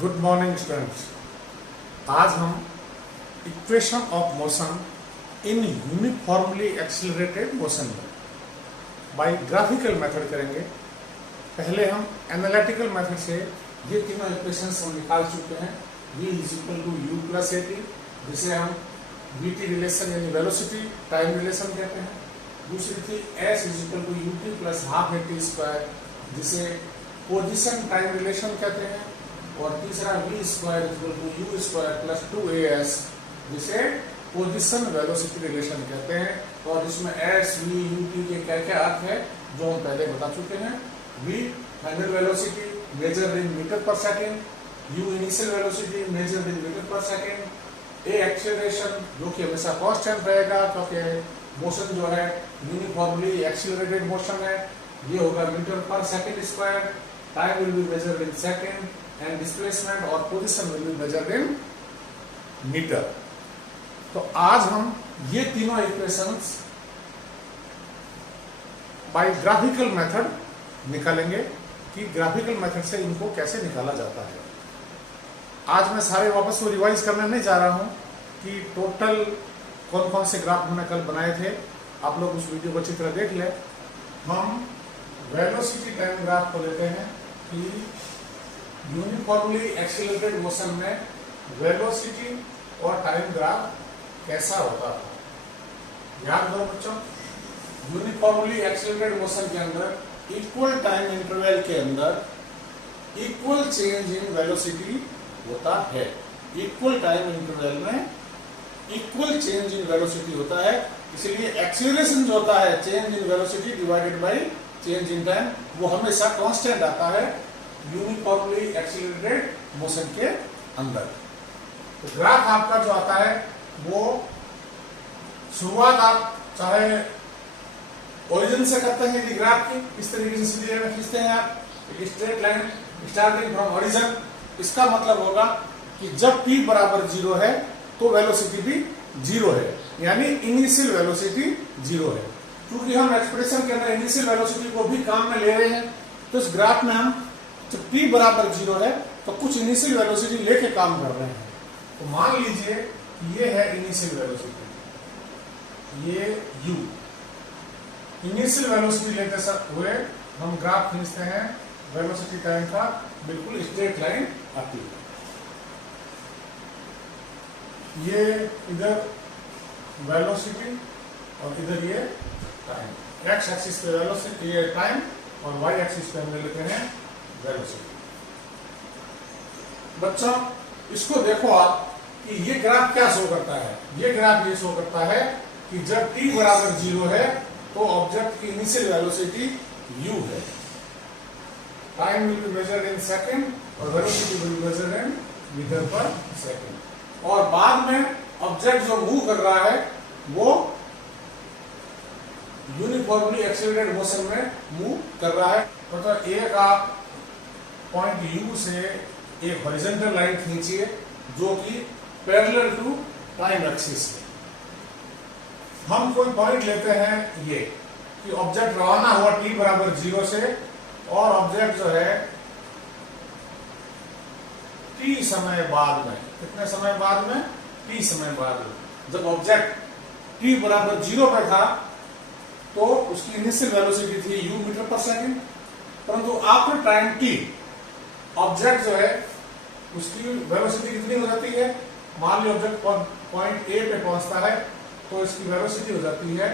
Good morning students. आज हम equation of motion in uniformly accelerated motion में bye graphical method करेंगे। पहले हम एनालिटिकल मेथड से ये तीनों इक्वेशंस हम निकाल चुके हैं। v is equal to u plus a t, जिसे हम vt रिलेशन यानी वेलोसिटी टाइम रिलेशन कहते हैं। दूसरी थी s is equal to u t plus half a t square, जिसे पोजिशन टाइम रिलेशन कहते हैं। और तीसरा v square equal to u square plus 2as, जिसे पोजिशन वेलोसिटी रिलेशन कहते हैं। और इसमें s v u t के क्या क्या अर्थ है जो हम पहले बता चुके हैं। v final velocity measured in metre per second, u initial velocity measured in metre per second, a acceleration जो कि हमेशा कांस्टेंट रहेगा क्योंकि मोशन जो है यूनिफॉर्मली एक्सिलरेटेड मोशन है, ये होगा metre per second square. Time will be measured in second and displacement और position will be measured in metre. तो आज हम ये तीनों इक्वेशंस बाय ग्राफिकल मेथड निकालेंगे कि ग्राफिकल मेथड से इनको कैसे निकाला जाता है। आज मैं सारे वापस को रिवाइज करने नहीं जा रहा हूं कि टोटल कौन कौन से ग्राफ हमने कल बनाए थे। आप लोग उस वीडियो को अच्छी तरह देख लें। हम वेलोसिटी टाइम ग्राफ को लेते हैं कि यूनिफॉर्मली एक्सिलरेटेड मोशन में वेलोसिटी और टाइम ग्राफ कैसा होता है। याद करो बच्चों, यूनिफॉर्मली एक्सिलरेटेड मोशन के अंदर इक्वल टाइम इंटरवल के अंदर इक्वल चेंज इन वेलोसिटी होता है। इक्वल टाइम इंटरवल में इक्वल चेंज इन वेलोसिटी होता है, इसलिए एक्सीलरेशन जो होता है change in velocity divided by change in time, वो हमेशा कांस्टेंट आता है यूनिफॉर्मली एक्सिलरेटेड मोशन के अंदर। तो ग्राफ आपका जो आता है वो शुरुआत आप चाहे ओरिजिन से करते हैं कि ग्राफ की इस तरीके से सीधी रेखा खींचते हैं आप, एक straight line starting from origin. इसका मतलब होगा कि जब t बराबर 0 है तो वेलोसिटी भी 0 है, यानी इनिशियल वेलोसिटी 0 है। क्योंकि हम एक्सप्रेशन के अंदर इनिशियल वेलोसिटी को भी काम में ले रहे हैं, तो इस ग्राफ में हम जब t बराबर 0 है तो कुछ इनिशियल वेलोसिटी लेके काम कर रहे हैं। तो मान लीजिए ये है इनिशियल वेलोसिटी, ये u इनिशियल वेलोसिटी लेते हुए हम ग्राफ खींचते हैं। वेलोसिटी टाइम का बिल्कुल स्ट्रेट लाइन आती है। ये इधर वेलोसिटी और इधर ये टाइम। एक्स एक्सिस पे वेलोसिटी ये टाइम और वाई एक्सिस पे हम लेते हैं वेलोसिटी। बच्चों इसको देखो आप कि ये ग्राफ क्या शो करता है। ये ग्राफ ये शो करता है कि जब t बराबर 0 है तो ऑब्जेक्ट की इनिशियल वेलोसिटी u है, time will be measured in second और velocity will be measured in metre per second. और बाद में ऑब्जेक्ट जो मूव कर रहा है वो यूनिफॉर्मली एक्सिलरेटेड मोशन में मूव कर रहा है। तो एक आप पॉइंट u से एक हॉरिजॉन्टल लाइन खींचिए जो कि पैरेलल टू टाइम एक्सिस है। हम कोई पॉइंट लेते हैं ये कि ऑब्जेक्ट रवाना हुआ t बराबर 0 से, और ऑब्जेक्ट जो है t समय बाद में, कितने समय बाद में, t समय बाद में, जब ऑब्जेक्ट t बराबर 0 पर था तो उसकी इनिशियल वेलोसिटी थी u मीटर पर सेकेंड, परंतु आफ्टर टाइम t ऑब्जेक्ट जो है उसकी वेलोसिटी कितनी हो जाती है। मान लो ऑब्जेक्ट पॉइंट ए पे पहुंचता है तो इसकी वेलोसिटी हो जाती है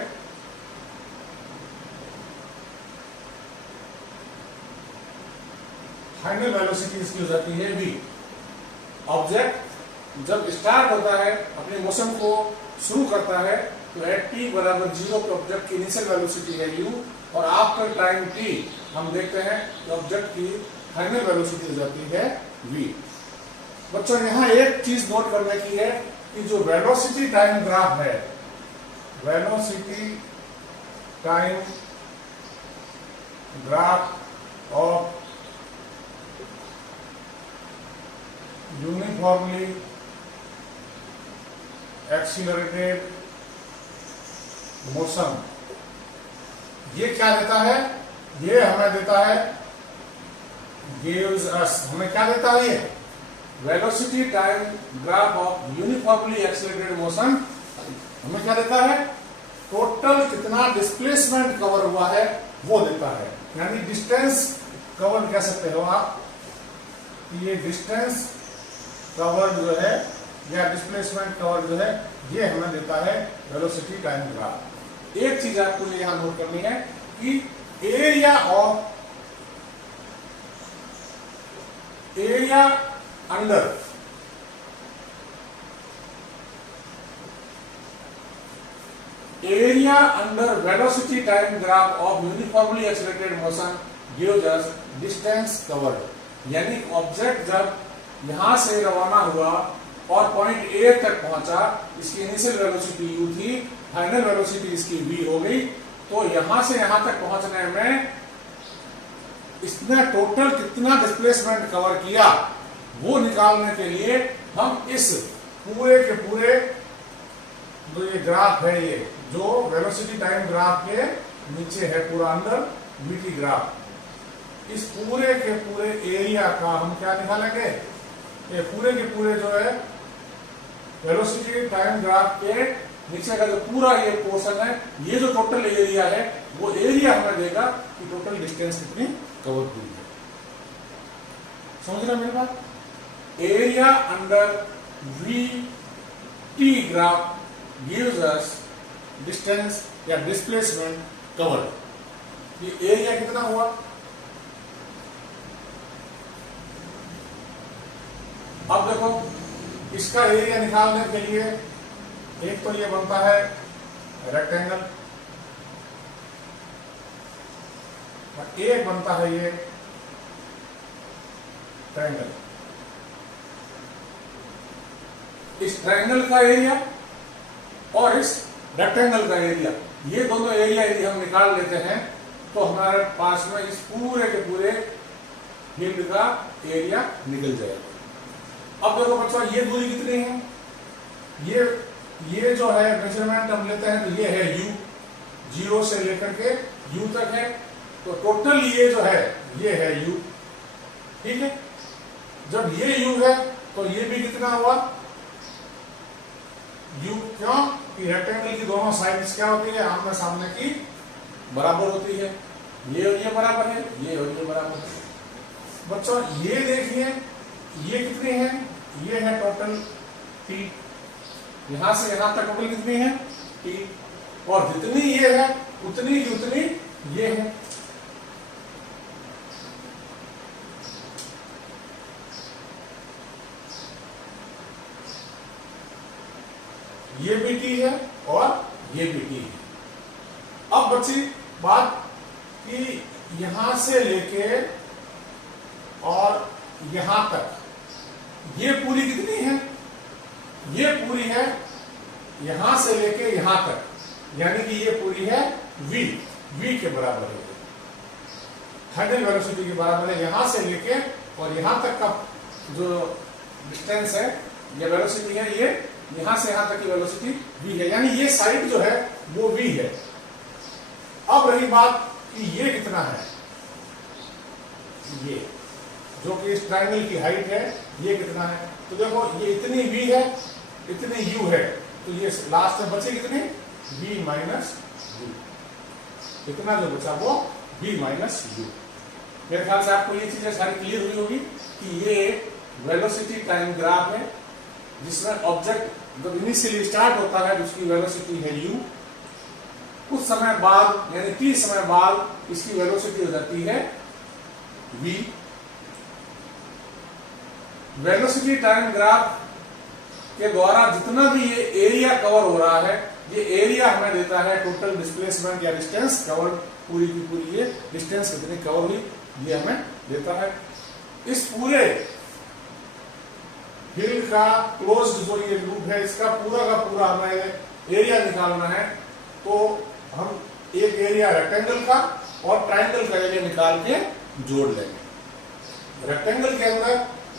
फाइनल वेलोसिटी इसकी हो जाती है v। ऑब्जेक्ट जब स्टार्ट होता है अपने मोशन को शुरू करता है तो एट t बराबर 0 पे ऑब्जेक्ट की इनिशियल वेलोसिटी है u, और आफ्टर टाइम t हम देखते हैं कि ऑब्जेक्ट की फाइनल वेलोसिटी हो जाती है v। बच्चों यहाँ एक चीज नोट करने की है कि जो वेलोसिटी टाइम ग्राफ है, velocity time graph of uniformly accelerated motion, ये क्या देता है, ये हमें देता है gives us, हमें क्या देता है ये velocity time graph of uniformly accelerated motion हमें क्या देता है, टोटल कितना डिस्प्लेसमेंट कवर हुआ है वो देता है। यानी डिस्टेंस कवर कह सकते हो आप, ये डिस्टेंस कवर जो है या डिस्प्लेसमेंट कवर जो है ये हमें देता है वेलोसिटी टाइम ग्राफ। एक चीज आपको यहां नोट करनी है कि area under velocity time graph of uniformly accelerated motion gives us distance covered. यानी ऑब्जेक्ट जब यहां से रवाना हुआ और पॉइंट ए तक पहुंचा, इसकी इनिशियल वेलोसिटी u थी, फाइनल वेलोसिटी इसकी v हो गई, तो यहां से यहां तक पहुंचने में इसने टोटल कितना डिस्प्लेसमेंट कवर किया वो निकालने के लिए हम इस पूरे के पूरे जो ये ग्राफ है, ये जो वेलोसिटी टाइम ग्राफ के नीचे है पूरा अंडर vt ग्राफ, इस पूरे के पूरे एरिया का हम क्या निकालेंगे, ये पूरे के पूरे जो है वेलोसिटी टाइम ग्राफ के नीचे का जो पूरा ये पोर्शन है, ये जो टोटल एरिया है वो एरिया हमें देगा कि टोटल डिस्टेंस कितनी कवर हुई है। समझ रहे मेरी बात? Area under we T graph gives us distance या डिस्प्लेसमेंट कवर्ड। ये एरिया कितना हुआ, अब देखो इसका एरिया निकालने के लिए एक तो ये बनता है रेक्टेंगल, और एक बनता है ये ट्रायंगल। इस ट्रायंगल का एरिया और इस रेक्टेंगल का एरिया, ये दोनों एरिया यदि हम निकाल लेते हैं तो हमारे पास में इस पूरे के पूरे फील्ड का एरिया निकल जाएगा। अब देखो बच्चों ये दूरी कितनी है, ये जो है मेजरमेंट हम लेते हैं तो ये है u, 0 से लेकर के u तक है, तो टोटल ये जो है ये है u, ठीक है। जब ये u है तो ये भी कितना हुआ u, क्यों कि रेक्टेंगल की दोनों साइड्स क्या होती है, आमने सामने की बराबर होती है, ये और ये बराबर है, ये और ये बराबर है। बच्चों ये देखिए ये कितनी है, ये है टोटल t, यहां से यहां तक टोटल कितनी है t, और जितनी ये है उतनी की उतनी ये है। ये भी t है और ये भी t है। अब बच्ची बात कि यहां से लेके और यहां तक ये पूरी कितनी है, ये पूरी है यहां से लेके यहां तक, यानी कि ये पूरी है v के बराबर है, फाइनल वेलोसिटी के बराबर है। यहां से लेके और यहां तक का जो डिस्टेंस है ये वेलोसिटी है, ये यहां से यहां तक की वेलोसिटी v है, यानी ये साइड जो है वो v है। अब रही बात कि ये कितना है, ये जो कि इस ट्रायंगल की हाइट है ये कितना है, तो देखो ये इतनी v है इतनी u है, तो ये लास्ट में बचे कितने v माइनस u, इतना जो बचा वो v माइनस u। मेरे ख्याल से आपको ये चीजें सारी क्लियर हुई होगी कि ये वेलोसिटी टाइम ग्राफ है जिसमें ऑब्जेक्ट जब इनिशियली स्टार्ट होता है उसकी वेलोसिटी है u, कुछ समय बाद यानी t समय बाद इसकी वेलोसिटी हो जाती है v। वेलोसिटी टाइम ग्राफ के द्वारा जितना भी ये एरिया कवर हो रहा है, ये एरिया हमें देता है टोटल डिस्प्लेसमेंट या डिस्टेंस कवर, पूरी की पूरी ये डिस्टेंस कितनी कवर हुई ये हमें देता है। इस पूरे फील्ड का क्लोज्ड जो ये लूप है इसका पूरा का पूरा हमें एरिया निकालना है, तो हम एक एरिया रेक्टेंगल का और ट्रायंगल का एरिया निकाल के जोड़ लेंगे। रेक्टेंगल के अंदर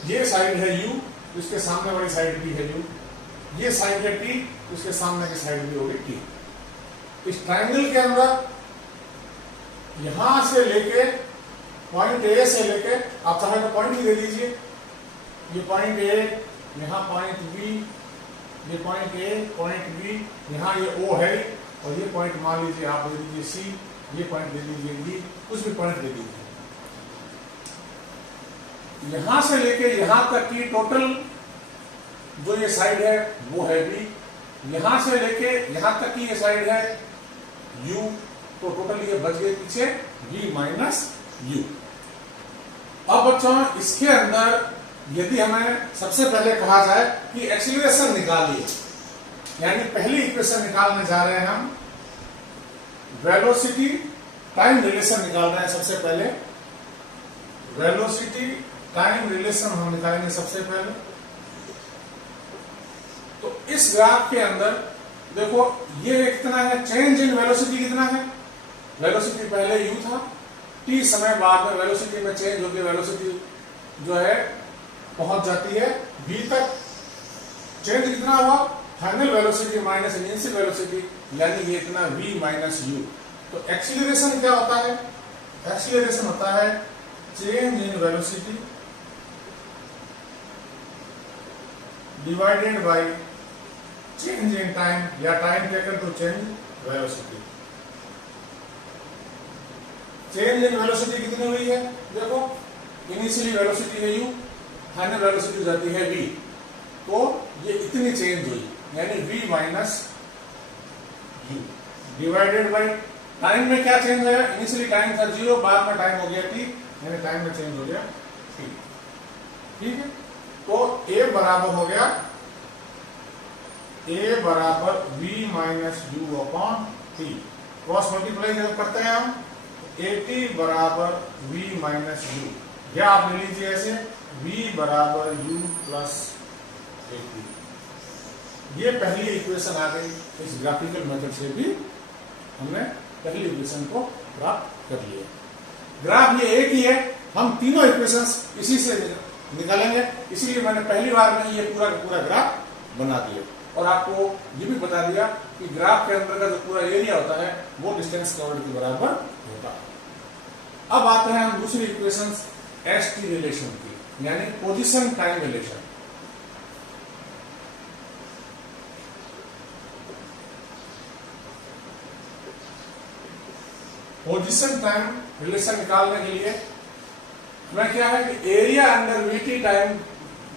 ये साइड है u, इसके सामने वाली साइड भी है u, ये साइड है t, उसके सामने की साइड भी होगी t। इस ट्रायंगल के अंदर यहां से लेके पॉइंट ए से लेके, आप चाहे तो पॉइंट भी दे दीजिए, ये पॉइंट ए, यहाँ पॉइंट बी, ये पॉइंट ए, पॉइंट बी, यहाँ ये ओ है, और ये पॉइंट मान लीजिए आप दे दीजिए सी, ये पॉइंट दे दीजिए डी, कुछ भी पॉइंट दे दीजिए। यहां से लेके यहां तक की टोटल जो ये साइड है वो है बी, यहां से लेके यहां तक की ये साइड है यू, तो टोटल ये बच गए पीछे v माइनस यू। अब बच्चों इसके अंदर यदि हमें सबसे पहले कहा जाए कि एक्सीलरेशन निकालिए, यानी पहली इक्वेशन निकालने जा रहे हैं हम, वेलोसिटी टाइम रिलेशन निकाल रहे हैं सबसे पहले, वेलोसिटी टाइम रिलेशन हम निकालेंगे सबसे पहले। तो इस ग्राफ के अंदर देखो ये कितना है, चेंज इन वेलोसिटी कितना है, वेलोसिटी पहले u था, t समय बाद में वेलोसिटी में चेंज होकर वेलोसिटी जो है पहुंच जाती है v तक। चेंज कितना हुआ, final velocity minus initial velocity, यानी ये इतना v माइनस u। तो एक्सीलरेशन क्या होता है, एक्सीलरेशन होता है change in velocity divided by change in time, या time taken to change velocity. Change in velocity कितनी हुई है, देखो इनिशियली वेलोसिटी है u, फाइनल वेलोसिटी हो जाती है v, तो ये इतनी चेंज हुई, यानी v minus u divided by time में क्या चेंज है, इनिशियली टाइम था 0, बाद में टाइम हो गया t, यानी टाइम में चेंज हो गया t। ठीक है, तो a बराबर हो गया, a बराबर v minus you upon t, cross multiply करते हैं हम, at बराबर v माइनस यू, या आप ले लीजिए ऐसे v बराबर u प्लस at। ये पहली इक्वेशन आ गई, इस ग्राफिकल मेथड से भी हमने पहली इक्वेशन को प्राप्त कर लिया। ग्राफ ये एक ही है, हम तीनों इक्वेशंस इसी से निकालेंगे, इसीलिए मैंने पहली बार में ये पूरा पूरा ग्राफ बना दिया, और आपको ये भी बता दिया कि ग्राफ के अंदर का जो पूरा एरिया होता है वो डिस्टेंस कवर्ड के बराबर होता है। अब आते हैं हम दूसरी इक्वेशन एस टी रिलेशन की, यानी position time relation. Position time relation निकालने के लिए हमें क्या है कि area under VT time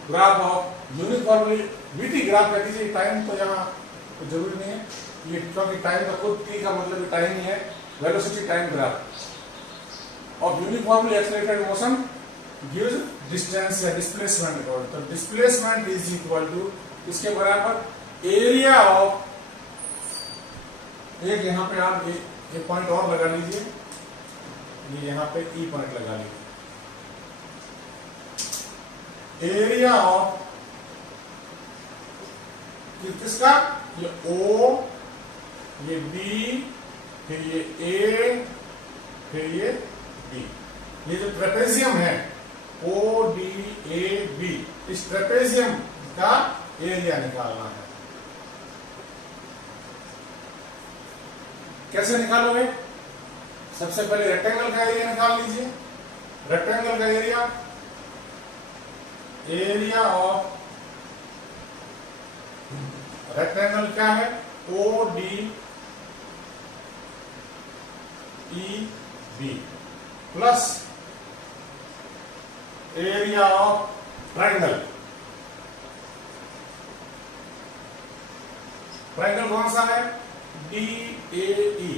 graph of uniformly, VT graph कह दीजिए, टाइम तो यहाँ तो जरूरी नहीं है ये, क्योंकि टाइम का खुद टी का मतलब टाइम ही है, velocity time graph of uniformly accelerated motion gives distance या डिस्प्लेसमेंट रिकॉर्ड। तो डिस्प्लेसमेंट इज इक्वल टू इसके बराबर एरिया ऑफ, एक यहाँ पे आप एक पॉइंट और लगा लीजिए, ये यहाँ पे ई पॉइंट लगा लीजिए, एरिया ऑफ किसका, ये O, ये B, फिर ये A, फिर ये B, ये जो ट्रेपेजियम है ODAB, इस ट्रेपेजियम का एरिया निकालना है। कैसे निकालोगे, सबसे पहले रेक्टेंगल का एरिया निकाल लीजिए। रेक्टेंगल का एरिया, एरिया ऑफ रेक्टेंगल क्या है, ODEB plus area of triangle. Triangle कौन सा है, DAE।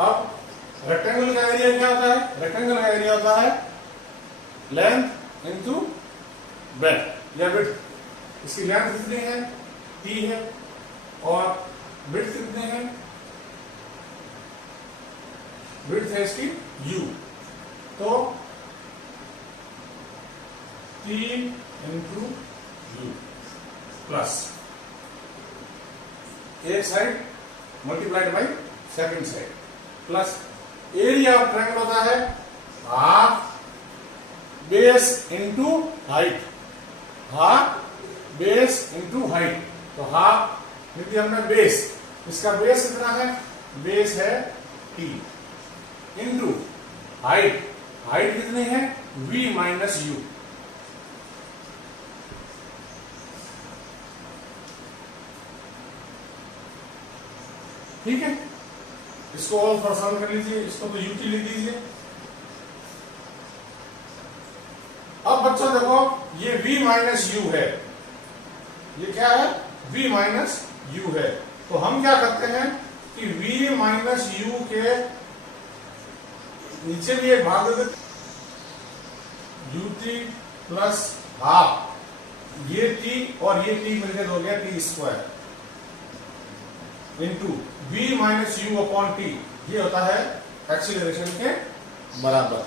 अब रेक्टेंगल का एरिया क्या होता है, रेक्टेंगल का एरिया होता है लेंथ इनटू ब्रेड्थ या विड्थ। इसकी लेंथ कितनी है, t है, और विड्थ कितने हैं, विड्थ है इसकी u, तो t इंटू u प्लस एक side multiplied by second side, plus area of triangle होता है half base into height, half base into height. तो हाफ क्योंकि हमने बेस, इसका बेस कितना है, बेस है t इंटू हाइट, हाइट कितनी है, v माइनस यू। ठीक है, इसको और थोड़ा सॉल्व कर लीजिए, इसको तो यूटी लिख दीजिए। अब बच्चों देखो, ये v माइनस यू है, ये क्या है, v माइनस यू है। तो हम क्या करते हैं कि v माइनस यू के नीचे भी एक भाग दे देते, ut प्लस हाफ, ये t और ये t मिलकर हो गया t square into v minus you upon T, ये होता है एक्सीलरेशन के बराबर।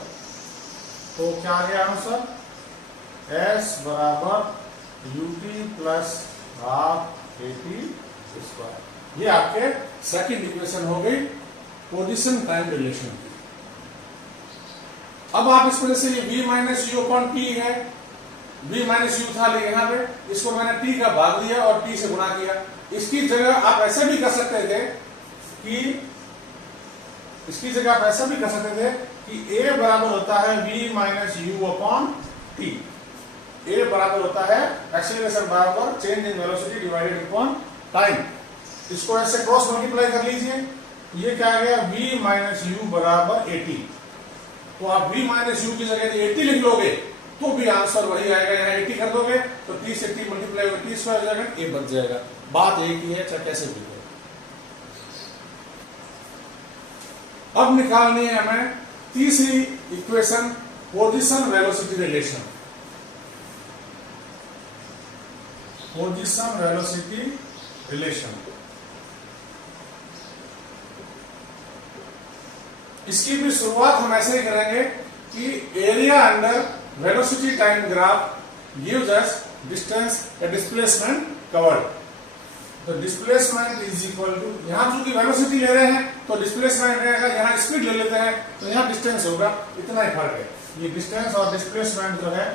तो क्या आ गया आंसर, s बराबर ut plus half at square. ये आपके सेकंड इक्वेशन हो गई पोजीशन टाइम रिलेशन की। अब आप इस वजह से ये v minus you upon T है, v माइनस यू था लेकिन यहाँ पे इसको मैंने t का भाग दिया और t से गुणा किया। इसकी जगह आप ऐसे भी कर सकते थे कि इसकी जगह आप ऐसा भी कर सकते थे कि a बराबर होता है v minus you upon T. a बराबर होता है एक्सीलरेशन बराबर change in velocity divided upon time. इसको ऐसे क्रॉस मल्टीप्लाई कर लीजिए, ये क्या आ गया, v माइनस यू बराबर 80। तो आप v माइनस यू की जगह 80 लिख लोगे तो भी आंसर वही आएगा, यहाँ 80 कर दोगे तो t से t मल्टीप्लाई होगा, t स्क्वायर हो जाएगा, a बच जाएगा। बात एक ही है, चाहे कैसे भी हो। अब निकालनी है हमें तीसरी equation, position velocity relation. Position velocity relation, इसकी भी शुरुआत हम ऐसे ही करेंगे कि area under velocity time graph gives us distance या डिस्प्लेसमेंट कवर्ड। तो डिस्प्लेसमेंट इज इक्वल टू, यहां चूंकि वेलोसिटी ले रहे हैं तो डिस्प्लेसमेंट रहेगा, यहां स्पीड ले लेते हैं तो यहां डिस्टेंस होगा, इतना ही फर्क है। ये डिस्टेंस और डिस्प्लेसमेंट जो है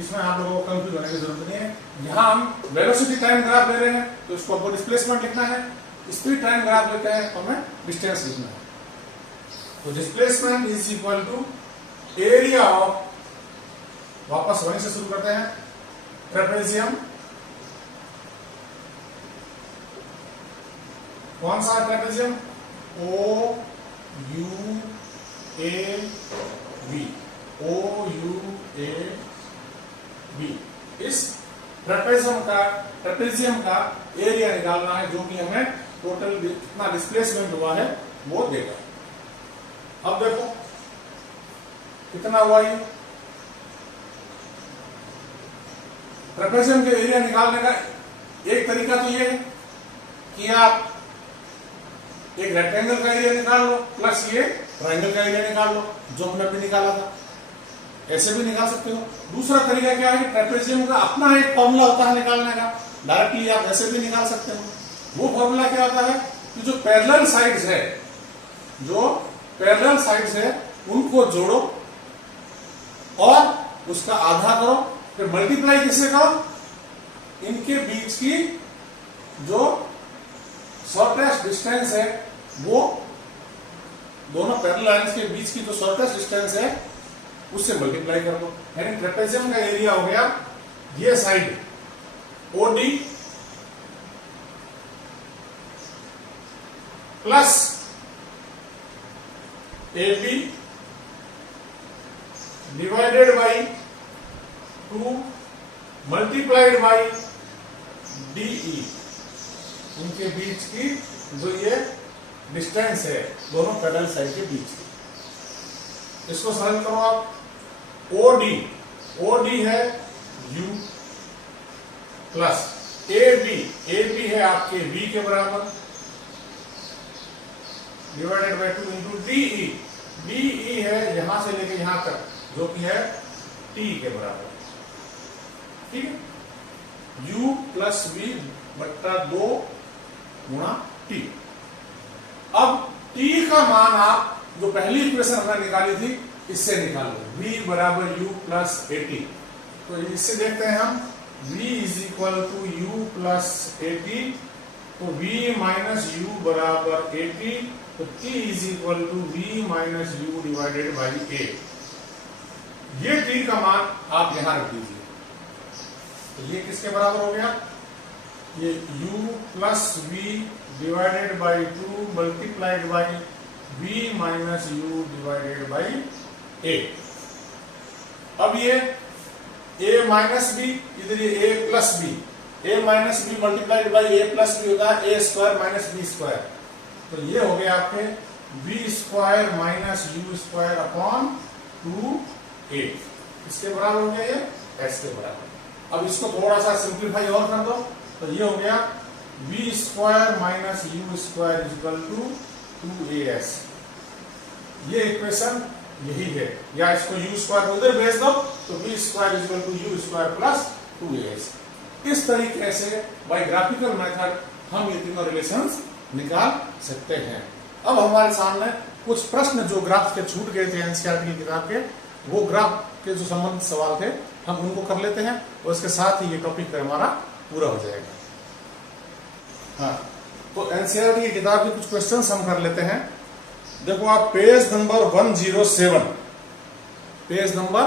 इसमें आप लोगों को कंफ्यूज होने की जरूरत नहीं है। यहां हम वेलोसिटी टाइम ग्राफ ले रहे हैं तो इसको आपको डिस्प्लेसमेंट लिखना है, स्पीड टाइम ग्राफ लेते हैं तो हमें डिस्टेंस लिखना है। तो displacement is equal to area of, वापस वहीं से शुरू करते हैं, ट्रेपेजियम। कौन सा trapezium, O U A B, O U A B. इस ट्रेपेजियम का एरिया निकालना है, जो कि हमें टोटल कितना डिस्प्लेसमेंट हुआ है वो देगा। अब देखो कितना हुआ ये, ट्रेपेजियम के एरिया निकालने का एक तरीका तो ये है कि आप एक रेक्टेंगल का एरिया निकाल लो प्लस ये ट्रायंगल का एरिया निकाल लो, जो हमने अभी निकाला था। ऐसे भी निकाल सकते हो। दूसरा तरीका क्या है, ट्रेपेजियम का अपना एक फॉर्मूला होता है निकालने का, डायरेक्टली आप ऐसे भी निकाल सकते हो। वो फॉर्मूला क्या होता है कि जो पैरेलल साइड्स है, जो पैरेलल साइड्स है उनको जोड़ो और उसका आधा करो, फिर मल्टीप्लाई किससे करो, इनके बीच की जो शॉर्टेस्ट डिस्टेंस है, वो दोनों पैरेलल लाइंस के बीच की जो शॉर्टेस्ट डिस्टेंस है उससे मल्टीप्लाई कर दो। यानी ट्रेपेजियम का एरिया हो गया ये side OD plus AB divided by 2 multiplied by DE, उनके बीच की जो ये डिस्टेंस है दोनों पैरेलल साइड के बीच की। इसको सरल करो आप, OD है U प्लस AB है आपके V के बराबर डिवाइडेड बाई 2 इंटू DE है यहां से लेके यहां तक, जो कि है T के बराबर। ठीक है, U प्लस V बट्टा 2 गुणा T। अब T का मान आप जो पहली इक्वेशन हमने निकाली थी इससे निकाल लो, V बराबर U प्लस 80। तो इससे देखते हैं हम, V is equal to U plus 80 तो v माइनस यू बराबर ए टी, तो t is equal to v minus you divided by A. ये t का मान आप यहां रख दीजिए, तो ये किसके बराबर हो गया, ये u plus v divided by 2 multiplied by v minus you divided by a। अब ये a माइनस बी, इधर ये a plus b, a minus b multiplied by a plus b होगा a square minus b square, तो ये हो गया आपके b square minus u square upon 2a, इसके बराबर हो गया ये s के बराबर। अब इसको थोड़ा सा सिंप्लीफाई और कर दो, तो ये हो गया b square minus u square equal to 2as। ये इक्वेशन यही है, या इसको u स्क्वायर उधर भेज दो तो b square equal to u square plus 2as। इस तरीके से बाय ग्राफिकल मेथड हम ये तीनों रिलेशंस निकाल सकते हैं। अब हमारे सामने कुछ प्रश्न जो ग्राफ के छूट गए थे एनसीईआरटी की किताब के, वो ग्राफ के जो संबंधित सवाल थे हम उनको कर लेते हैं और उसके साथ ही ये टॉपिक हमारा पूरा हो जाएगा। हाँ, तो एनसीईआरटी की किताब के कुछ क्वेश्चंस हम कर लेते हैं। देखो आप पेज नंबर 107, पेज नंबर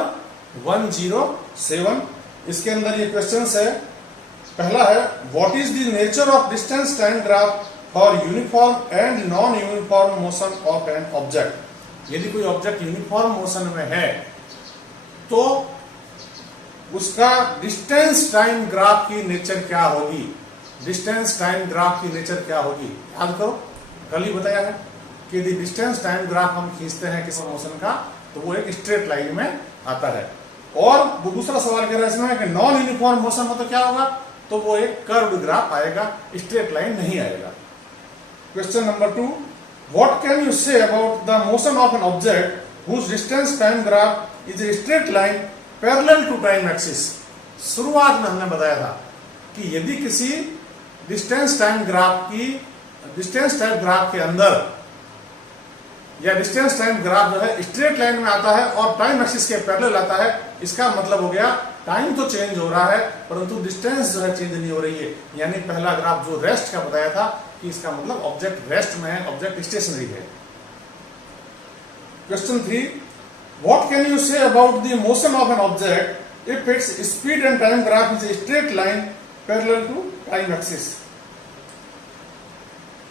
107, इसके अंदर ये क्वेश्चंस है। पहला है what is the nature of distance time graph for uniform and non uniform motion of an object. यदि कोई ऑब्जेक्ट यूनिफॉर्म मोशन में है तो उसका डिस्टेंस टाइम ग्राफ की नेचर क्या होगी, डिस्टेंस टाइम ग्राफ की नेचर क्या होगी। याद करो, कल ही बताया है कि यदि डिस्टेंस टाइम ग्राफ हम खींचते हैं किसी मोशन का तो वो एक स्ट्रेट लाइन में आता है। और वो दूसरा सवाल कह रहा है इसमें कि नॉन यूनिफॉर्म मोशन हो तो क्या होगा, तो वो एक कर्व्ड ग्राफ आएगा, स्ट्रेट लाइन नहीं आएगा। Question number 2, what can you say about the motion of an object whose distance time graph is a straight line parallel to time axis. शुरुआत में हमने बताया था कि यदि किसी डिस्टेंस टाइम ग्राफ के अंदर या डिस्टेंस टाइम ग्राफ जो है स्ट्रेट लाइन में आता है और टाइम एक्सिस के पैरेलल आता है, इसका मतलब हो गया टाइम तो चेंज हो रहा है परंतु डिस्टेंस जो है चेंज नहीं हो रही है। यानी पहला ग्राफ जो रेस्ट का बताया था कि इसका मतलब ऑब्जेक्ट रेस्ट में है, ऑब्जेक्ट स्टेशनरी है। Question 3, what can you say about the motion of an object if its speed and time graph is a straight line parallel to time axis.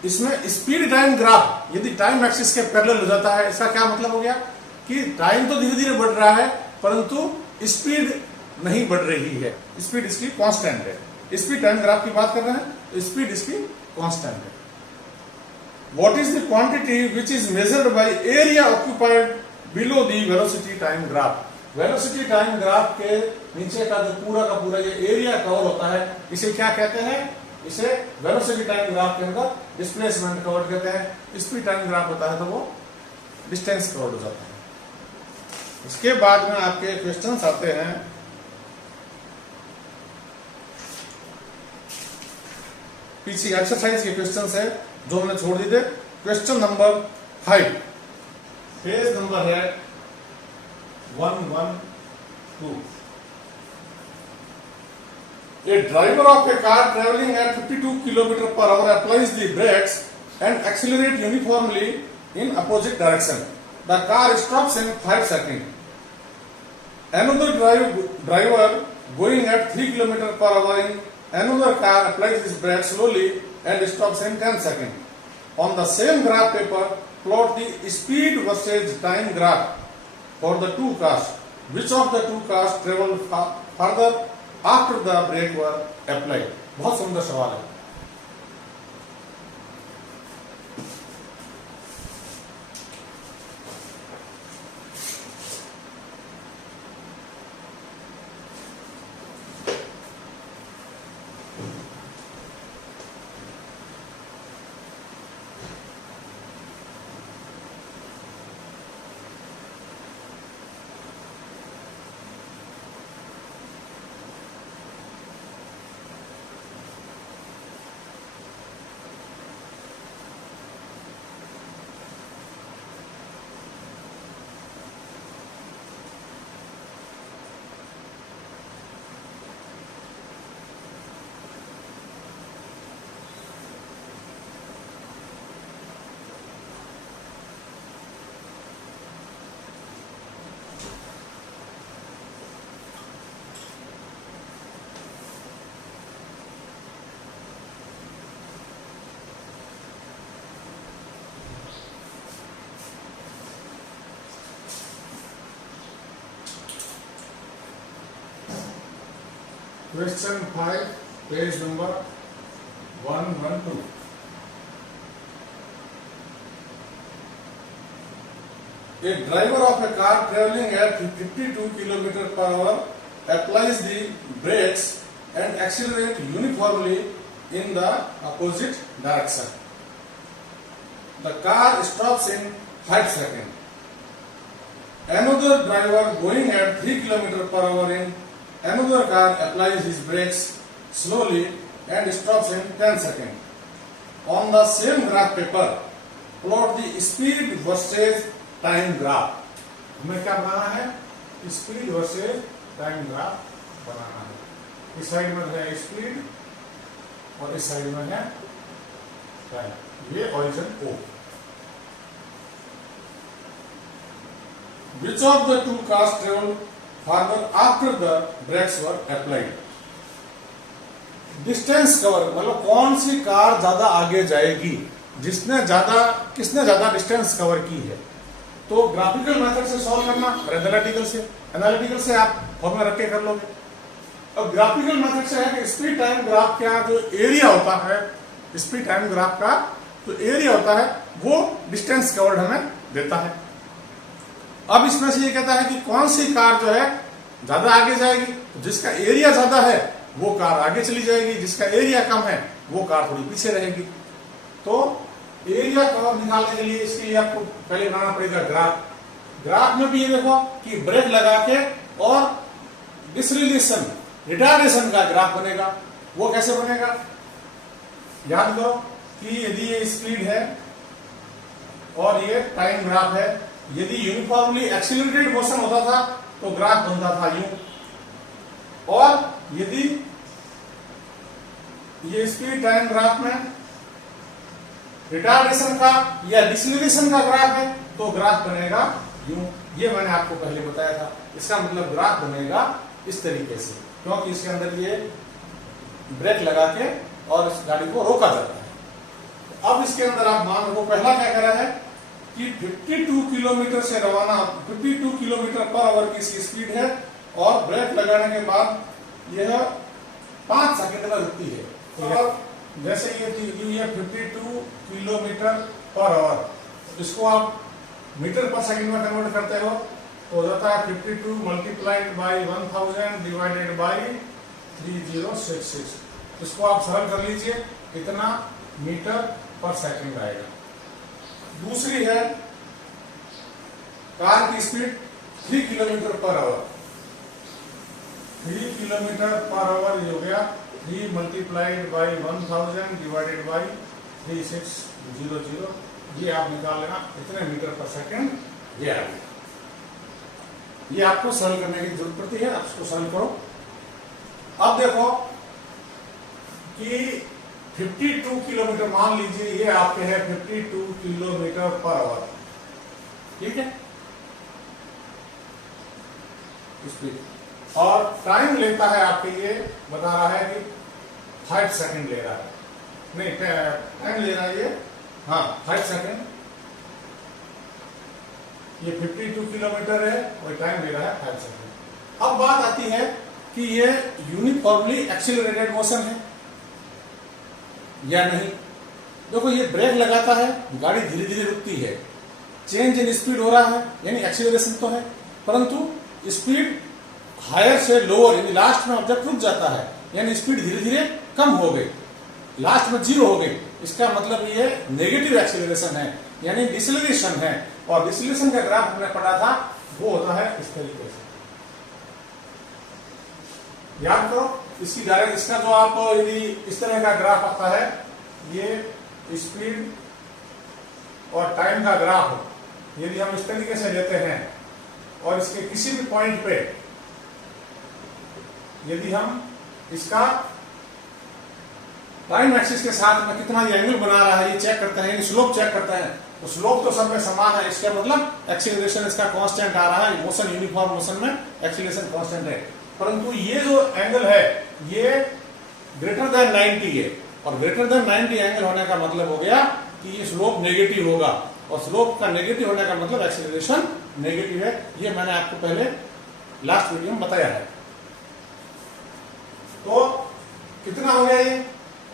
इसमें स्पीड टाइम ग्राफ यदि time axis के parallel हो जाता है, इसका क्या मतलब हो गया कि टाइम तो धीरे धीरे बढ़ रहा है परंतु स्पीड नहीं बढ़ रही है, स्पीड इसकी कांस्टेंट है। स्पीड टाइम ग्राफ की बात कर रहे हैं तो स्पीड इसकी कांस्टेंट है। What is the quantity which is measured by area occupied below the velocity time graph. Velocity time graph के नीचे का जो पूरा का पूरा ये एरिया कवर होता है, इसे क्या कहते हैं, इसे वेलोसिटी टाइम ग्राफ के अंदर डिस्प्लेसमेंट कवर्ड कहते हैं। स्पीड टाइम ग्राफ होता है तो वो डिस्टेंस कवर्ड हो जाता है। उसके बाद में आपके क्वेश्चंस आते हैं पीछे एक्सरसाइज के क्वेश्चंस है जो हमने छोड़ दिए थे। क्वेश्चन नंबर 5, पेज नंबर है 112। A driver of a car traveling at 52 km per hour applies the brakes and accelerates uniformly in opposite direction. The car stops in 5 seconds. Another driver going at 3 km per hour in another car applies his brakes slowly and stops in 10 seconds. On the same graph paper, plot the speed versus time graph for the two cars. Which of the two cars travel further after the brake were applied? बहुत सुंदर सवाल है। Question 5 page number 112। A driver of a car traveling at 52 km per hour applies the brakes and accelerate uniformly in the opposite direction. The car stops in 5 seconds. Another driver going at 3 km per hour in another car applies his brakes slowly and stops in 10 seconds. On the same graph paper, plot the speed versus time graph. हमें क्या बनाना है? Speed versus time graph बनाना है। इस side में है speed और इस side में है टाइम। ये origin O। Which of the two cars travel farther after the brakes were applied? Distance cover मतलब कौन सी कार ज्यादा आगे जाएगी, किसने ज्यादा डिस्टेंस कवर की है। तो ग्राफिकल मेथड से सॉल्व करना और एनालिटिकल से आप फॉर्मूला रख के कर लोगे। अब ग्राफिकल मेथड से है कि स्पीड टाइम ग्राफ का जो एरिया होता है, स्पीड टाइम ग्राफ का जो एरिया होता है वो डिस्टेंस कवर्ड हमें देता है। अब इसमें से ये कहता है कि कौन सी कार जो है ज्यादा आगे जाएगी, तो जिसका एरिया ज्यादा है वो कार आगे चली जाएगी, जिसका एरिया कम है वो कार थोड़ी पीछे रहेगी। तो एरिया कवर निकालने के लिए इसके लिए आपको पहले बनाना पड़ेगा ग्राफ में भी ये देखो कि ब्रेक लगा के और डिसरिलेशन रिटार्डेशन का ग्राफ बनेगा। वो कैसे बनेगा? याद करो कि यदि ये स्पीड है और ये टाइम ग्राफ है, यदि यूनिफॉर्मली एक्सीलरेटेड मोशन होता था तो ग्राफ बनता था यूं, और यदि ये स्पीड टाइम ग्राफ में रिटार्डेशन का या डिसलेरेशन का ग्राफ है तो ग्राफ बनेगा यूं। ये मैंने आपको पहले बताया था। इसका मतलब ग्राफ बनेगा इस तरीके से, क्योंकि इसके अंदर ये ब्रेक लगा के और इस गाड़ी को रोका जाता है। अब इसके अंदर आप मान लो पहला क्या करा है कि 52 किलोमीटर से रवाना 52 किलोमीटर पर आवर की इसकी स्पीड है और ब्रेक लगाने के बाद यह 5 सेकंड में रुकती है। और जैसे ये 52 किलोमीटर पर आवर, इसको आप मीटर पर सेकंड में कन्वर्ट करते हो तो हो जाता है 52 मल्टीप्लाइड बाई 1000 डिवाइडेड बाई 3066। इसको आप सरल कर लीजिए, कितना मीटर पर सेकंड आएगा। दूसरी है कार की speed 3 kilometre per hour. 3 kilometre per hour ये हो गया 3 मल्टीप्लाइड बाई 1000 डिवाइडेड बाई 3600। ये आप निकाल लेना इतने मीटर पर सेकंड ये आ गया। ये आपको सरल करने की जरूरत पड़ती है, आप इसको सरल करो। अब देखो कि 52 किलोमीटर मान लीजिए ये आपके है 52 किलोमीटर पर आवर, ठीक है, स्पीड, और टाइम लेता है आपके ये बता रहा है कि 5 सेकंड ले रहा है, नहीं टाइम ले रहा है ये, हाँ 5 सेकंड। ये 52 किलोमीटर है और टाइम ले रहा है 5 सेकंड। अब बात आती है कि ये यूनिफॉर्मली एक्सीलरेटेड मोशन है या नहीं। देखो ये ब्रेक लगाता है, गाड़ी धीरे धीरे रुकती है, चेंज इन स्पीड हो रहा है यानी एक्सीलरेशन तो है, परंतु स्पीड हायर से लोअर यानी लास्ट में ऑब्जेक्ट रुक जाता है, यानी स्पीड धीरे धीरे कम हो गई, लास्ट में 0 हो गई। इसका मतलब ये नेगेटिव एक्सीलरेशन है यानी डिसलेरेशन है, और डिसलेरेशन का ग्राफ हमने पढ़ा था वो होता है इस तरीके से। याद करो इसकी डायरेक्ट, इसका जो आप यदि इस तरह का ग्राफ आता है, ये स्पीड और टाइम का ग्राफ हो, यदि हम इस तरीके से लेते हैं और इसके किसी भी पॉइंट पे यदि हम इसका टाइम एक्सिस के साथ में कितना ये एंगल बना रहा है ये चेक करते हैं, यानी स्लोप चेक करते हैं, तो स्लोप तो सब में समान है, इसका मतलब एक्सीलरेशन इसका कांस्टेंट आ रहा है, मोशन यूनिफॉर्म मोशन में एक्सीलरेशन कांस्टेंट है। परंतु ये जो एंगल है ये ग्रेटर देन 90 है, और ग्रेटर देन 90 एंगल होने का मतलब हो गया कि ये स्लोप नेगेटिव होगा, और स्लोप का नेगेटिव होने का मतलब एक्सीलरेशन नेगेटिव है। ये मैंने आपको पहले लास्ट वीडियो में बताया है। तो कितना हो गया ये,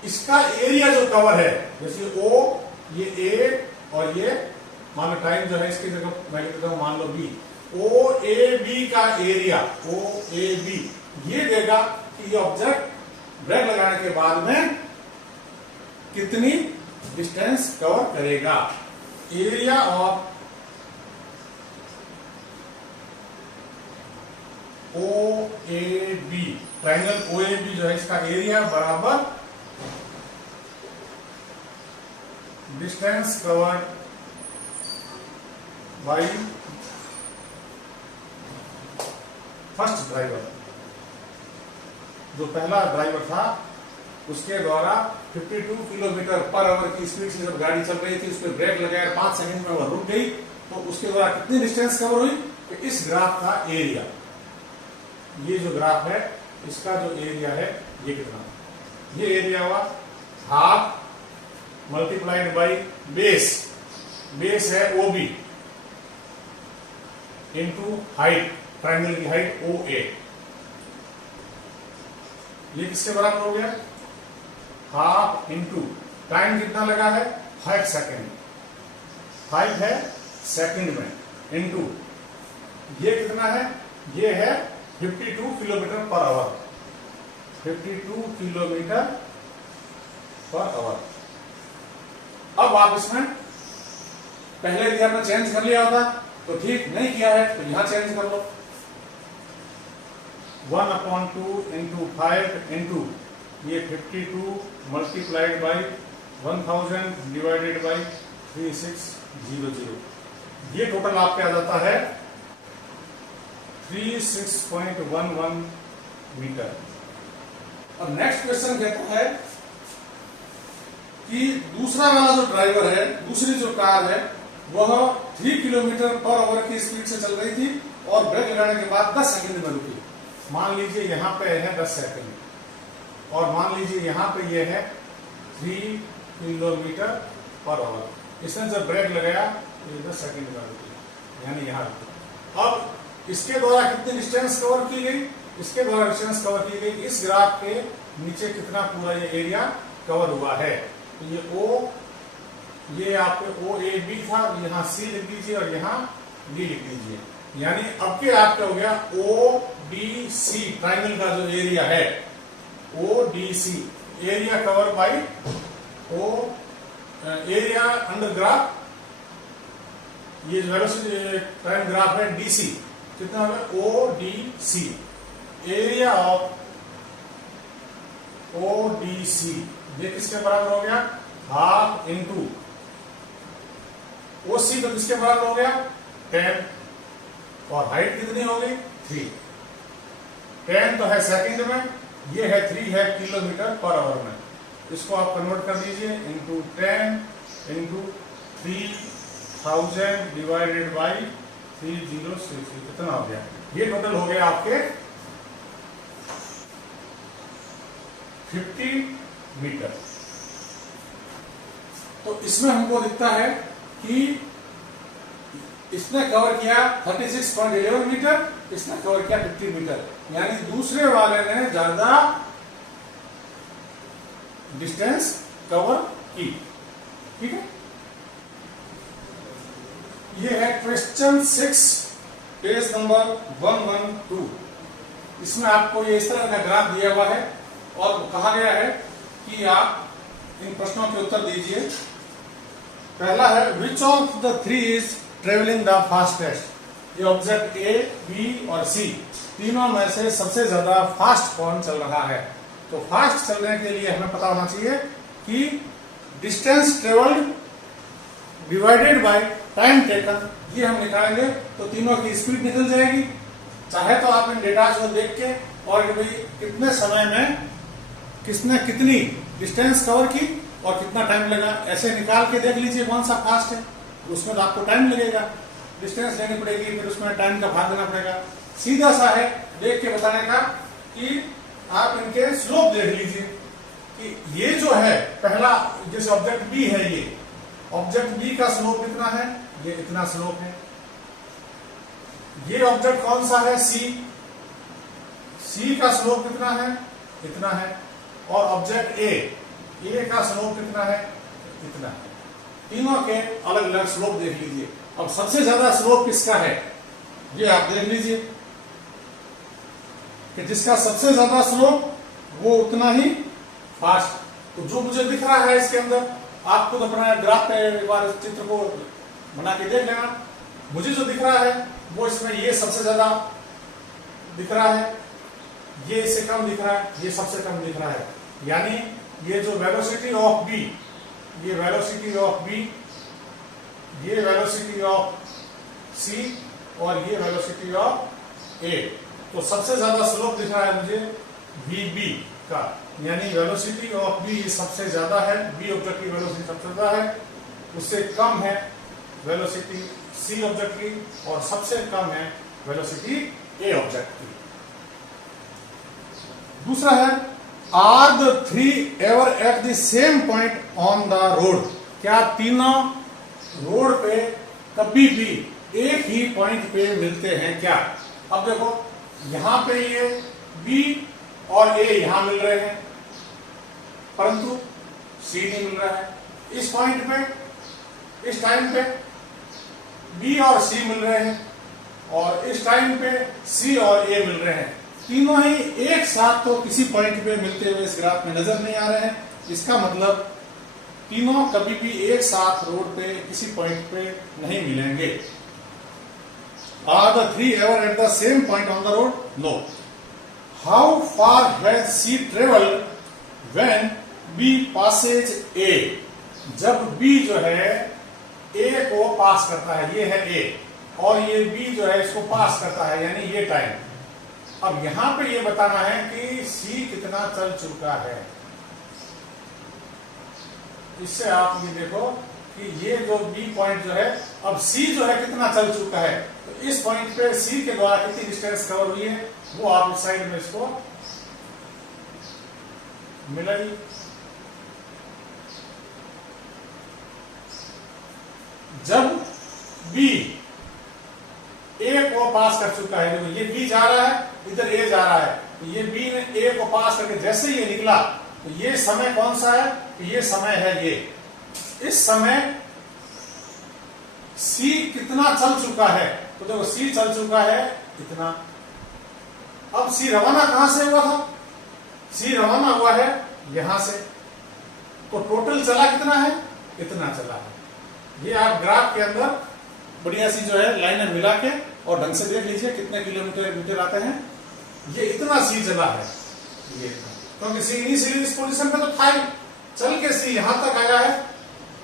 इसका एरिया जो कवर है, जैसे ओ, ये ए और ये मान लो टाइम जो है इसकी जगह मैं लिख देता हूं मान लो बी, ओ ए बी का एरिया, ओ ए बी, ये देगा कि ये ऑब्जेक्ट ब्रेक लगाने के बाद में कितनी डिस्टेंस कवर करेगा। Area of O A B, triangle O A B जो है इसका एरिया बराबर distance covered by first driver. जो पहला ड्राइवर था उसके द्वारा 52 किलोमीटर पर आवर की स्पीड से जब गाड़ी चल रही थी, उस पर ब्रेक लगाया, 5 सेकंड में वो रुक गई, तो उसके द्वारा कितनी डिस्टेंस कवर हुई, तो इस ग्राफ का एरिया, ये जो ग्राफ है इसका जो एरिया है ये कितना, ये एरिया हुआ half multiplied by base, base है O B into height, triangle की हाइट ओ ए, ये किसके बराबर हो गया, हाफ इंटू टाइम कितना लगा है 5 सेकेंड, 5 है सेकंड में, इंटू ये कितना है, ये है 52 kilometre per hour, 52 kilometre per hour. अब आप इसमें पहले दिया आपने चेंज कर लिया होता तो ठीक, नहीं किया है तो यहां चेंज कर लो, 1/2 इंटू 5 इंटू ये 52 मल्टीप्लाइड बाई 1000 डिवाइडेड बाई 3600, ये टोटल आपके आ जाता है 36.11 मीटर। और नेक्स्ट क्वेश्चन कहता है कि दूसरा वाला जो ड्राइवर है, दूसरी जो कार है, वह 3 किलोमीटर पर आवर की स्पीड से चल रही थी और ब्रेक लगाने के बाद 10 सेकंड में रुकी। मान लीजिए यहां पे है 10 सेकंड और मान लीजिए यहां पे ये है 3 किलोमीटर पर आवर, इसने जब ब्रेक लगाया तो ये 10 सेकंड में रुकी, यानी यहां रुकी। अब इसके द्वारा कितनी डिस्टेंस कवर की गई, इसके द्वारा डिस्टेंस कवर की गई, इस ग्राफ के नीचे कितना पूरा ये एरिया कवर हुआ है, तो ये ओ, ये आपके ओ ए बी था, यहां सी लिख दीजिए और यहां डी लिख दीजिए, यानी अब के आपका हो गया ओ डी सी, ट्राइंगल का जो एरिया है O D C, area cover by O area under graph, ये जो वेलोसिटी टाइम ग्राफ है डीसी, कितना होगा O D C, area of O D C, ये किसके बराबर हो गया, हाफ इंटू ओ सी, तो किसके बराबर हो गया 10, और हाइट कितनी हो गई 3, 10 तो है सेकंड में, ये है 3 है किलोमीटर पर आवर में, इसको आप कन्वर्ट कर दीजिए इंटू 10 इंटू 3000 डिवाइडेड बाई 3060, कितना हो गया, ये टोटल हो गया आपके 50 मीटर। तो इसमें हमको दिखता है कि इसने कवर किया 36.11 मीटर, इसने कवर किया 50 मीटर, यानी दूसरे वाले ने ज्यादा डिस्टेंस कवर की। ठीक है, ये है क्वेश्चन 6 पेज नंबर 112। इसमें आपको ये इस तरह का ग्राफ दिया हुआ है और कहा गया है कि आप इन प्रश्नों के उत्तर दीजिए। पहला है which of the three is travelling the fastest, ये ऑब्जेक्ट ए बी और सी तीनों में से सबसे ज्यादा फास्ट कौन चल रहा है। तो फास्ट चलने के लिए हमें पता होना चाहिए कि distance travelled divided by time taken, ये हम निकालेंगे तो तीनों की स्पीड निकल जाएगी। चाहे तो आप इन डेटा को देख के और भाई कितने समय में किसने कितनी डिस्टेंस कवर की और कितना टाइम लगा, ऐसे निकाल के देख लीजिए कौन सा फास्ट है, उसमें तो आपको टाइम लगेगा, डिस्टेंस लेनी पड़ेगी, फिर उसमें टाइम का भाग देना पड़ेगा। सीधा सा है देख के बताने का कि आप इनके स्लोप देख लीजिए कि ये जो है पहला, जैसे ऑब्जेक्ट बी है, ये ऑब्जेक्ट बी का स्लोप कितना है, ये इतना स्लोप है। ये ऑब्जेक्ट कौन सा है, सी, सी का स्लोप कितना है, इतना है, और ऑब्जेक्ट ए का स्लोप कितना है, इतना है। तीनों के अलग अलग स्लोप देख लीजिए। अब सबसे ज्यादा स्लोप किसका है, ये आप देख लीजिए कि जिसका सबसे ज्यादा स्लोप वो उतना ही फास्ट। तो जो मुझे दिख रहा है इसके अंदर, आप खुद अपना ग्राफ पे एक बार चित्र को बना के देख लेना। मुझे जो दिख रहा है वो इसमें ये सबसे ज्यादा दिख रहा है, ये इससे कम दिख रहा है, ये सबसे कम दिख रहा है। यानी ये जो वेलोसिटी ऑफ बी, ये वेलोसिटी ऑफ बी, ये वेलोसिटी ऑफ सी और ये वेलोसिटी ऑफ ए, तो सबसे ज्यादा स्लोप दिख रहा है मुझे वीबी का, यानी वेलोसिटी ऑफ बी सबसे ज्यादा है, बी ऑब्जेक्ट की वेलोसिटी सबसे ज्यादा है, उससे कम है वेलोसिटी सी ऑब्जेक्ट की, और सबसे कम है वेलोसिटी ए ऑब्जेक्ट की। दूसरा है, are the three ever at the same point on the road, क्या तीनों रोड पे कभी भी एक ही पॉइंट पे मिलते हैं क्या। अब देखो यहां पे ये बी और ए यहां मिल रहे हैं, परंतु सी नहीं मिल रहा है। इस पॉइंट पे इस टाइम पे बी और सी मिल रहे हैं, और इस टाइम पे सी और ए मिल रहे हैं। तीनों ही एक साथ तो किसी पॉइंट पे मिलते हुए इस ग्राफ में नजर नहीं आ रहे हैं। इसका मतलब तीनों कभी भी एक साथ रोड पे किसी पॉइंट पे नहीं मिलेंगे। Are the three ever at the same point on the road, no. How far has C travelled when B passes A, जब बी जो है ए को पास करता है, ये है ए, और ये बी जो है इसको पास करता है, यानी ये टाइम। अब यहां पे ये बताना है कि सी कितना चल चुका है। इससे आप ये देखो कि ये जो बी पॉइंट जो है, अब सी जो है कितना चल चुका है, तो इस पॉइंट पे सी के द्वारा कितनी डिस्टेंस कवर हुई है वो आप इस साइड में इसको मिलाइए। जब बी ए को पास कर चुका है, देखो ये बी जा रहा है, इधर ए जा रहा है, तो ये बी ने ए को पास करके जैसे ये निकला, तो ये समय कौन सा है, तो ये समय है ये। इस समय सी कितना चल चुका है, तो देखो सी चल चुका है इतना। अब सी रवाना कहां से हुआ था, सी रवाना हुआ है यहां से, तो टोटल चला कितना है, इतना चला है। ये आप ग्राफ के अंदर बढ़िया सी जो है लाइनें मिला के और ढंग से देख लीजिए कितने किलोमीटर मीटर आते हैं। ये इतना सी चला है, ये क्योंकि सी इनिशियली इस पोजीशन पे तो था ही, चल के सी यहां तक आया है,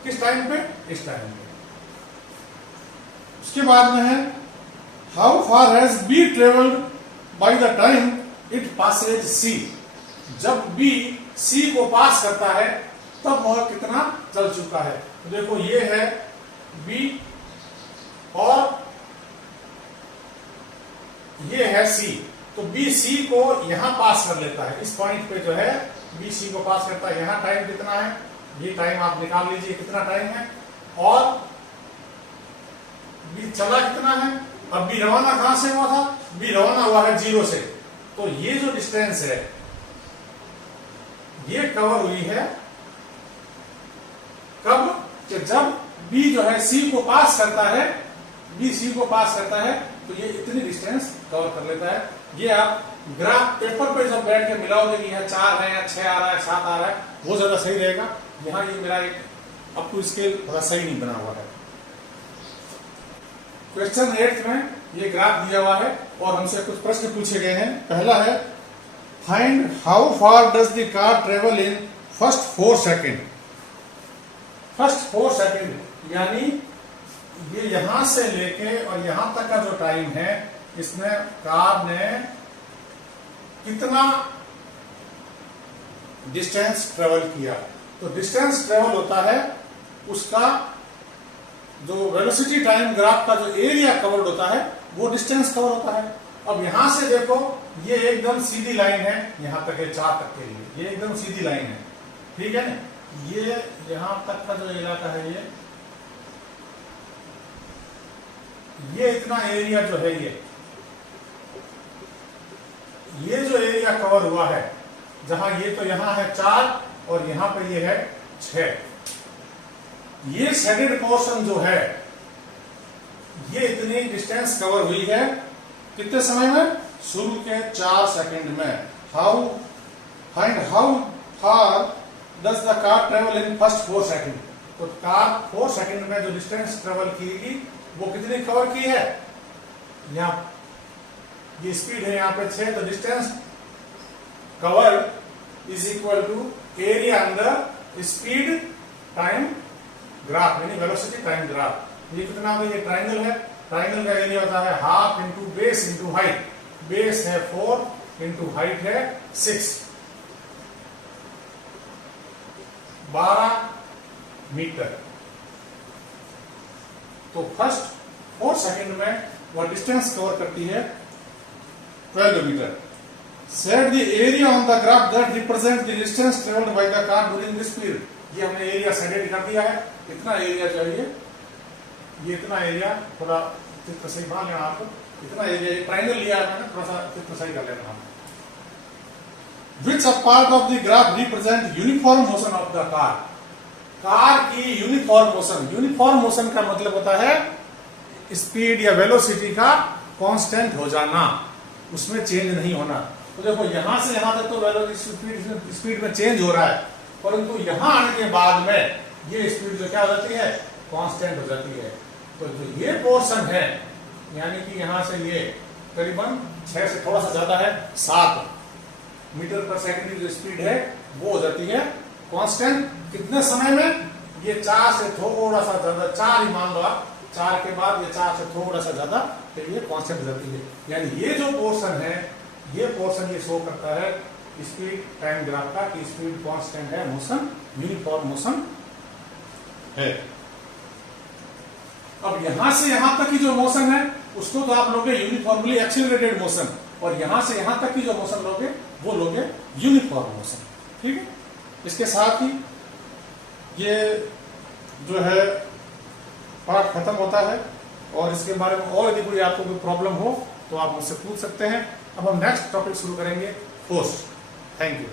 किस टाइम पे, इस टाइम पे। उसके बाद में है, how far has B travelled by the time it passes C, जब बी सी को पास करता है तब वह कितना चल चुका है। तो देखो ये है बी और ये है सी, तो बी सी को यहां पास कर लेता है, इस पॉइंट पे जो है बी सी को पास करता है। यहां टाइम कितना है, ये टाइम आप निकाल लीजिए कितना टाइम है, और बी चला कितना है। अब बी रवाना कहां से हुआ था, बी रवाना हुआ है 0 से, तो ये जो डिस्टेंस है ये कवर हुई है कब, कि जब बी जो है सी को पास करता है, बी सी को पास करता है, तो ये इतनी डिस्टेंस कवर कर लेता है। ये आप ग्राफ पेपर पे जब बैठ के मिलाओगे कि यहाँ 4 है या 6 आ रहा है, 7 आ रहा है, वो ज्यादा सही रहेगा। यहाँ ये मेरा अप टू स्केल थोड़ा सही नहीं बना हुआ है। क्वेश्चन 8 में ये ग्राफ दिया हुआ है और हमसे कुछ प्रश्न पूछे गए हैं। पहला है, find how far does the car travel in first 4 second. First 4 second यानी ये यहां से लेके और यहां तक का जो टाइम है, इसमें कार ने कितना डिस्टेंस ट्रेवल किया। तो डिस्टेंस ट्रेवल होता है उसका जो वेलोसिटी टाइम ग्राफ का जो एरिया कवर्ड होता है वो डिस्टेंस कवर होता है। अब यहां से देखो ये एकदम सीधी लाइन है, यहां तक है 4 तक के लिए ये एकदम सीधी लाइन है, ठीक है ना। ये यहां तक का जो इलाका है ये इतना एरिया जो है ये जो एरिया कवर हुआ है जहां ये तो यहां है 4 और यहां पे ये है 6। ये शेडेड पोर्शन जो है ये इतनी डिस्टेंस कवर हुई है कितने समय में? शुरू के 4 सेकंड में। How far does the car travel in first 4 second? तो कार 4 सेकंड में जो डिस्टेंस ट्रेवल की वो कितनी कवर की है? यहाँ ये स्पीड है यहाँ पे 6, तो distance cover is equal to area under speed time graph, यानी वेलोसिटी टाइम ग्राफ। ये कितना होगा? ये ट्राइंगल है, ट्राइंगल का एरिया होता है half into base into height. Base है 4 इंटू हाइट है 6, 12 मीटर। तो फर्स्ट 4 सेकंड में वह डिस्टेंस कवर करती है 12 metre. Set the area on the graph that represent the distance travelled by the car during this period. ये हमने area set कर दिया है। इतना एरिया चाहिए, ये इतना एरिया, थोड़ा चित्र सही मान लेना आपको। इतना एरिया ट्राइंगल लिया है मैंने, थोड़ा सा चित्र सही कर लेना आप। Which a part of the graph represent uniform motion of the car? Car की यूनिफॉर्म मोशन। यूनिफॉर्म मोशन का मतलब होता है स्पीड या वेलोसिटी का कांस्टेंट हो जाना, उसमें चेंज नहीं होना। तो देखो यहां से यहां तक तो वेलोसिटी स्पीड में चेंज हो रहा है, परंतु यहां आने के बाद में ये स्पीड जो क्या हो जाती है? कांस्टेंट हो जाती है। तो जो ये पोर्शन है, यानी कि यहां से ये करीबन 6 से थोड़ा सा ज्यादा है, 7 मीटर पर सेकंड की जो स्पीड है वो हो जाती है कांस्टेंट। कितने समय में? ये 4 से थोड़ा सा ज्यादा, 4 ही मान लो आप, 4 के बाद ये 4 से थोड़ा सा ज्यादा, फिर ये कांस्टेंट हो जाती है। यानी ये जो पोर्शन है, ये पोर्शन ये शो करता है स्पीड टाइम ग्राफ का कि स्पीड कांस्टेंट है, मोशन यूनिफॉर्म मोशन है। अब यहां से यहां तक की जो मोशन है उसको तो आप लोगे यूनिफॉर्मली एक्सीलरेटेड मोशन, और यहां से यहां तक की जो मोशन लोगे वो लोगे यूनिफॉर्म मोशन। ठीक है, इसके साथ ही ये जो है पार्ट खत्म होता है। और इसके बारे में और यदि कोई आपको कोई प्रॉब्लम हो तो आप मुझसे पूछ सकते हैं। अब हम नेक्स्ट टॉपिक शुरू करेंगे, फोर्स। Thank you.